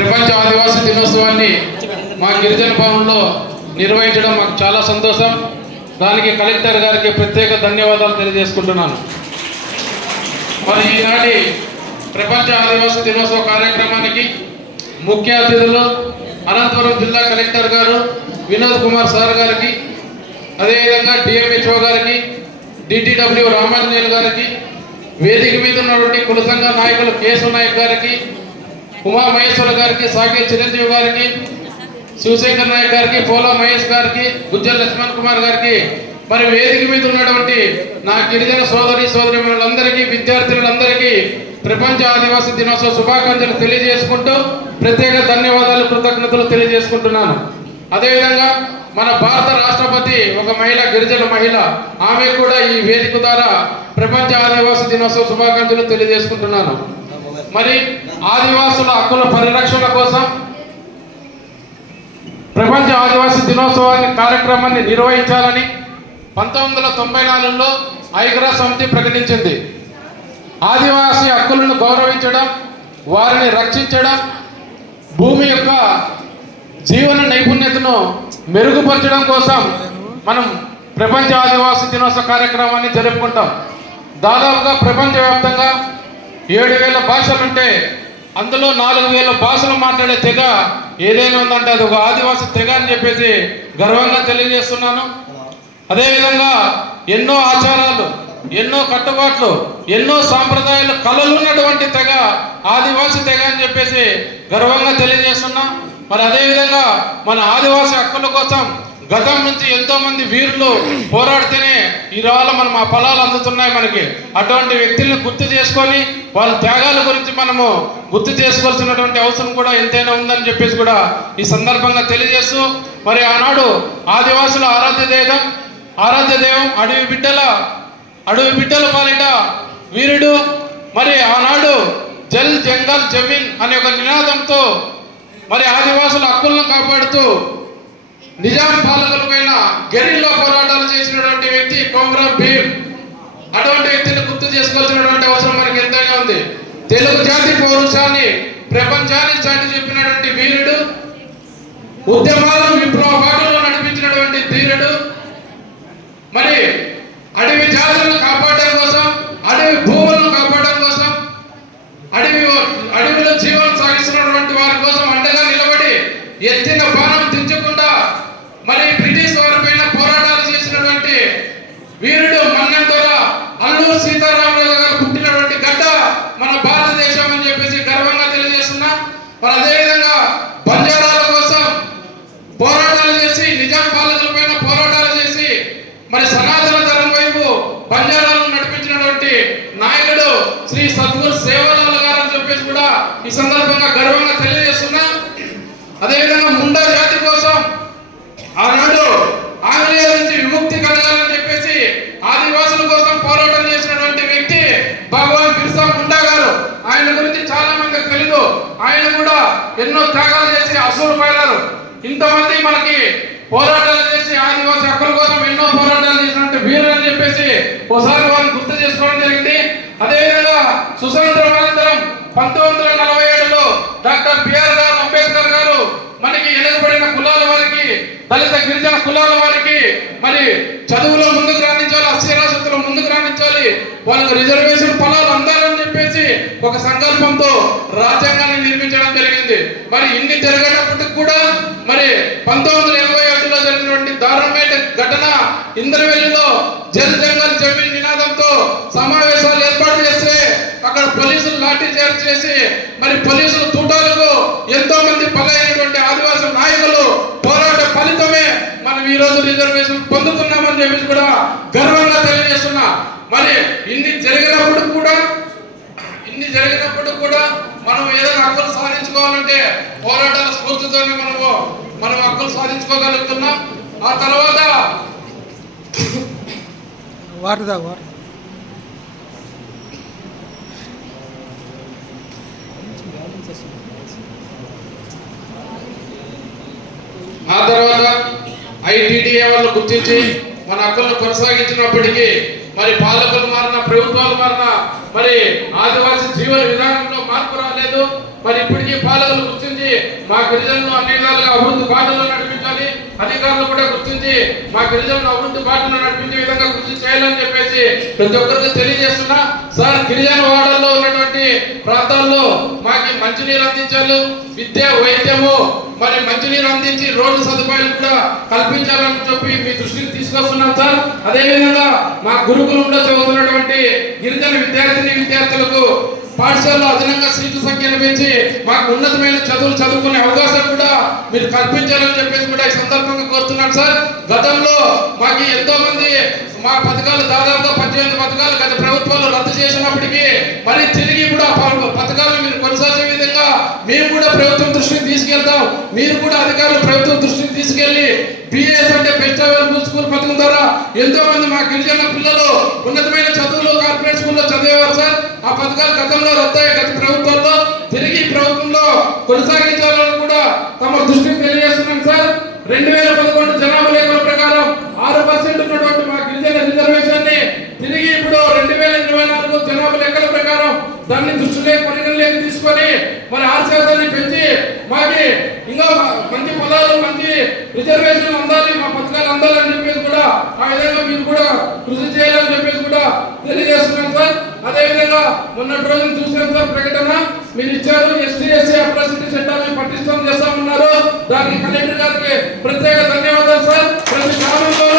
ప్రపంచ ఆదివాసీ దినోత్సవాన్ని మా గిరిజన భవన్లో నిర్వహించడం మాకు చాలా సంతోషం. దానికి కలెక్టర్ గారికి ప్రత్యేక ధన్యవాదాలు తెలియజేసుకుంటున్నాను. మరి ఈనాటి ప్రపంచ ఆదివాసీ దినోత్సవ కార్యక్రమానికి ముఖ్య అతిథులు అనంతపురం జిల్లా కలెక్టర్ గారు వినోద్ కుమార్ సార్ గారికి, అదేవిధంగా డిఎంహెచ్ఓ గారికి, డిటిడబ్ల్యూ రామాంజనేయులు గారికి, వేదిక మీద ఉన్నటువంటి కుల సంఘ నాయకులు కేశవ నాయక్ గారికి, ఉమా మహేశ్వర గారికి, సాకే చిరంజీవి గారికి, శివశంకర్ నాయక్ గారికి, పోలా మహేష్ గారికి, గుజ్జల్ లక్ష్మణ్ కుమార్ గారికి, మరి వేదిక మీద ఉన్నటువంటి నా గిరిజన సోదరీమణులందరికీ, విద్యార్థులందరికీ ప్రపంచ ఆదివాసీ దినోత్సవ శుభాకాంక్షలు తెలియజేసుకుంటూ ప్రత్యేక ధన్యవాదాలు, కృతజ్ఞతలు తెలియజేసుకుంటున్నాను. అదేవిధంగా మన భారత రాష్ట్రపతి ఒక మహిళ, గిరిజన మహిళ, ఆమె కూడా ఈ వేదిక ద్వారా ప్రపంచ ఆదివాసీ దినోత్సవ శుభాకాంక్షలు తెలియజేసుకుంటున్నాను. మరి ఆదివాసుల హక్కుల పరిరక్షణ కోసం ప్రపంచ ఆదివాసీ దినోత్సవాన్ని కార్యక్రమాన్ని నిర్వహించాలని 1994లో ఐక్యరాజ్య సమితి ప్రకటించింది. ఆదివాసీ హక్కులను గౌరవించడం, వారిని రక్షించడం, భూమి యొక్క జీవన నైపుణ్యతను మెరుగుపరచడం కోసం మనం ప్రపంచ ఆదివాసీ దినోత్సవ కార్యక్రమాన్ని జరుపుకుంటాం. దాదాపుగా ప్రపంచవ్యాప్తంగా 7,000 భాషలుంటే అందులో 4,000 భాషలు మాట్లాడే తెగ ఏదైనా ఉందంటే అది ఒక ఆదివాసీ తెగ అని చెప్పేసి గర్వంగా తెలియజేస్తున్నాను. అదేవిధంగా ఎన్నో ఆచారాలు, ఎన్నో కట్టుబాట్లు, ఎన్నో సాంప్రదాయాలు, కళలు ఉన్నటువంటి తెగ ఆదివాసీ తెగ అని చెప్పేసి గర్వంగా తెలియజేస్తున్నా. మరి అదేవిధంగా మన ఆదివాసీ హక్కుల కోసం గతం నుంచి ఎంతో మంది వీరులు పోరాడితేనే ఈరోజు మనం ఆ ఫలాలు అందుతున్నాయి మనకి. అటువంటి వ్యక్తులను గుర్తు చేసుకొని వాళ్ళ త్యాగాల గురించి మనము గుర్తు చేసుకోవాల్సినటువంటి అవసరం కూడా ఎంతైనా ఉందని చెప్పేసి కూడా ఈ సందర్భంగా తెలియజేస్తూ, మరి ఆనాడు ఆదివాసుల ఆరాధ్య దైవం అడవి బిడ్డల పాలిట వీరుడు. మరి ఆనాడు జల్ జంగల్ జమీన్ అనే ఒక నినాదంతో మరి ఆదివాసుల హక్కులను కాపాడుతూ నిజాం పాలకులపైన గెరిల్లా పోరాటాలు చేసినటువంటి వ్యక్తి కొమరం భీమ్. అటువంటి వ్యక్తిని గుర్తు చేసుకోవాల్సినటువంటి అవసరం మనకి ఎంతైనా ఉంది. తెలుగు జాతి పౌరుషాన్ని ప్రపంచానికి చాటి చెప్పినటువంటి వీరుడు, ఉద్యమాలను విప్లవ బాటలో నడిపించినటువంటి ధీరుడు. మరి అడవి జాతులను కాపాడడం కోసం, అడవి భూములను కాపాడడం కోసం, అడవిలో జీవనం సాగిస్తున్నటువంటి వారి కోసం అండగా నిలబడి ఎత్తిన బాణం దించకుండా మరి బ్రిటిష్ వారి పైన పోరాటాలు చేసినటువంటి వీరుడు మన్నెం దొర అల్లూరు సీతారామరాజు గారు పుట్టినటువంటి గడ్డ మన భారతదేశం అని చెప్పేసి గర్వంగా తెలియజేస్తున్నా. మరి అదేవిధంగా బంజారాల కోసం పోరాటాలు చేసి, నిజాం పాలకుల పైన పోరాటాలు చేసి మరి సనాతన ధర్మం వైపు బంజారాలను నడిపించినటువంటి నాయకుడు శ్రీ సద్గురు సేవలాల్ గారు అని చెప్పేసి కూడా ఈ సందర్భంగా గర్వంగా తెలియజేస్తున్నా. అదేవిధంగా ముండా జాతి కోసం ఆనాడు ఆంగ్లేయుల నుంచి విముక్తి కలగాలని చెప్పేసి ఆదివాసుల కోసం పోరాటం చేసినటువంటి వ్యక్తి భగవాన్ బిర్సా ముండా గారు. ఆయన గురించి చాలా మంది తెలుసు. ఆయన కూడా ఎన్నో త్యాగాలు చేసి అసూలు పైరారు. ఇంతమంది మనకి పోరాటాలు చేసి ఆదివాసీ హక్కుల కోసం ఎన్నో పోరాటాలు చేసినటువంటి వీరులు అని చెప్పేసి ఒకసారి వారిని గుర్తు చేసుకోవడం జరిగింది. అదేవిధంగా సుసంత్రమానంతరం 1947లో డాక్టర్ బిఆర్ అంబేద్కర్ గారు మనకి వెనుకబడిన కులాల వారికి, దళిత గిరిజన కులాల వారికి మరి చదువులో ముందుకు రాణించాలి, అక్షరాస్యతలో ముందుకు రాణించాలి, వాళ్ళకి రిజర్వేషన్ ఫలాలు అందాలని చెప్పేసి ఒక సంకల్పంతో రాజ్యాంగాన్ని నిర్మించడం జరిగింది. మరి ఇన్ని జరగనప్పటికి కూడా మరి 1981లో జరిగినటువంటి దారుణమైన ఘటన ఇంద్రవెల్లిలో జల్ జంగల్ జమీన్ నినాదంతో సమావేశాలు ఏర్పాటు చేస్తే అక్కడ పోలీసులు లాఠీ చార్జ్ చేసి మరి పోలీసుల తూటాలకు ఎంతో మంది బలైనటువంటి ఆదివాసీ నాయకులు పోరాట ఫలితమే మనం ఈ రోజు రిజర్వేషన్ పొందుతున్నామని చెప్పేసి కూడా గర్వంగా తెలియజేస్తున్నా. మరి ఇన్ని జరిగినప్పుడు కూడా మనం ఏదైనా హక్కులు సాధించుకోవాలంటే పోరాటాల స్ఫూర్తితోనే మనం హక్కులు సాధించుకోగలుగుతున్నాం. ఆ తర్వాత ఐటీడీఏ వాళ్ళు గుర్తించి మన హక్కులను కొనసాగించినప్పటికీ మరి పాలకులు మారిన, ప్రభుత్వాలు మారిన, మరి ఆదివాసీ జీవన విధానంలో మార్పు రాలేదు. మరి ఇప్పటికీ పాలకులు గుర్తించి మా గిరిజనులను అన్ని విధాలుగా అభివృద్ధి బాటలో నడిపించాలి, అధికారులు కూడా గుర్తించి మా గిరిజనులను అభివృద్ధి బాటలో నడిపించే విధంగా కృషి చేయాలని చెప్పేసి ప్రతి ఒక్కరికి తెలియజేస్తున్నా. సార్, గిరిజన వాడల్లో ఉన్నటువంటి ప్రాంతాల్లో మాకు మంచినీరు అందించాలి, విద్య వైద్యము మరి మంచినీరు అందించి రోడ్డు సదుపాయాలు కూడా కల్పించాలని చెప్పి మీ దృష్టికి తీసుకొస్తున్నాం సార్. అదేవిధంగా మా గురుకులంలో చదువుతున్నటువంటి గిరిజన విద్యార్థులకు పాఠశాలలో అదనంగా సీట్ల సంఖ్యను పెంచి మాకు ఉన్నతమైన చదువులు చదువుకునే అవకాశం కూడా మీరు కల్పించాలని చెప్పేసి కూడా ఈ సందర్భంగా కోరుతున్నాను సార్. గతంలో మాకు ఎంతో మంది మా పథకాలు దాదాపుగా 18 పథకాలు గత ప్రభుత్వాలు రద్దు చేసినప్పటికీ మరి తిరిగి కూడా పథకాలను మీరు కొనసాగే విధంగా మేము కూడా ప్రభుత్వం దృష్టికి తీసుకెళ్తాం. మీరు కూడా అధికారులు ప్రభుత్వం దృష్టికి తీసుకెళ్లి బిఎస్ అంటే బెస్ట్ అవైలబుల్ స్కూల్ పథకం ద్వారా ఎంతో మంది మా గిరిజన పిల్లలు ఉన్నతమైన చదువులు కార్పొరేట్ స్కూల్లో చదివేవారు సార్. ఆ పథకాలు గతంలో రద్దయ్యాయి గత ప్రభుత్వాల్లో, తిరిగి ప్రభుత్వంలో కొనసాగించాలని కూడా తమ దృష్టికి తెలియజేస్తున్నాం సార్. 2011 జనాభా లెక్కల ప్రకారం 6% ఉన్నటువంటి మా గిరిజన రిజర్వేషన్ ని తిరిగి ఇప్పుడు 2024 జనాభా లెక్కల ప్రకారం దాన్ని దృష్టిలోకి పరిగణలోకి తీసుకొని మరి 6% పెంచి మాకి ఇంకా మంచి పదాలు మంచి రిజర్వేషన్ అందాలి, మా పథకాలు అందాలని చెప్పేసి కూడా ఆ విధంగా మీరు కూడా కృషి చేయాలని చెప్పేసి కూడా తెలియజేస్తున్నాం సార్. అదేవిధంగా మొన్నటి రోజున చూసాం సార్, ప్రకటన మీరు ఇచ్చారు, ఎస్టీ అట్రాసిటీ చట్టాన్ని పటిష్టం చేస్తామన్నారు. దానికి కలెక్టర్ గారికి ప్రత్యేక ధన్యవాదాలు సార్. ప్రతి గ్రామంలో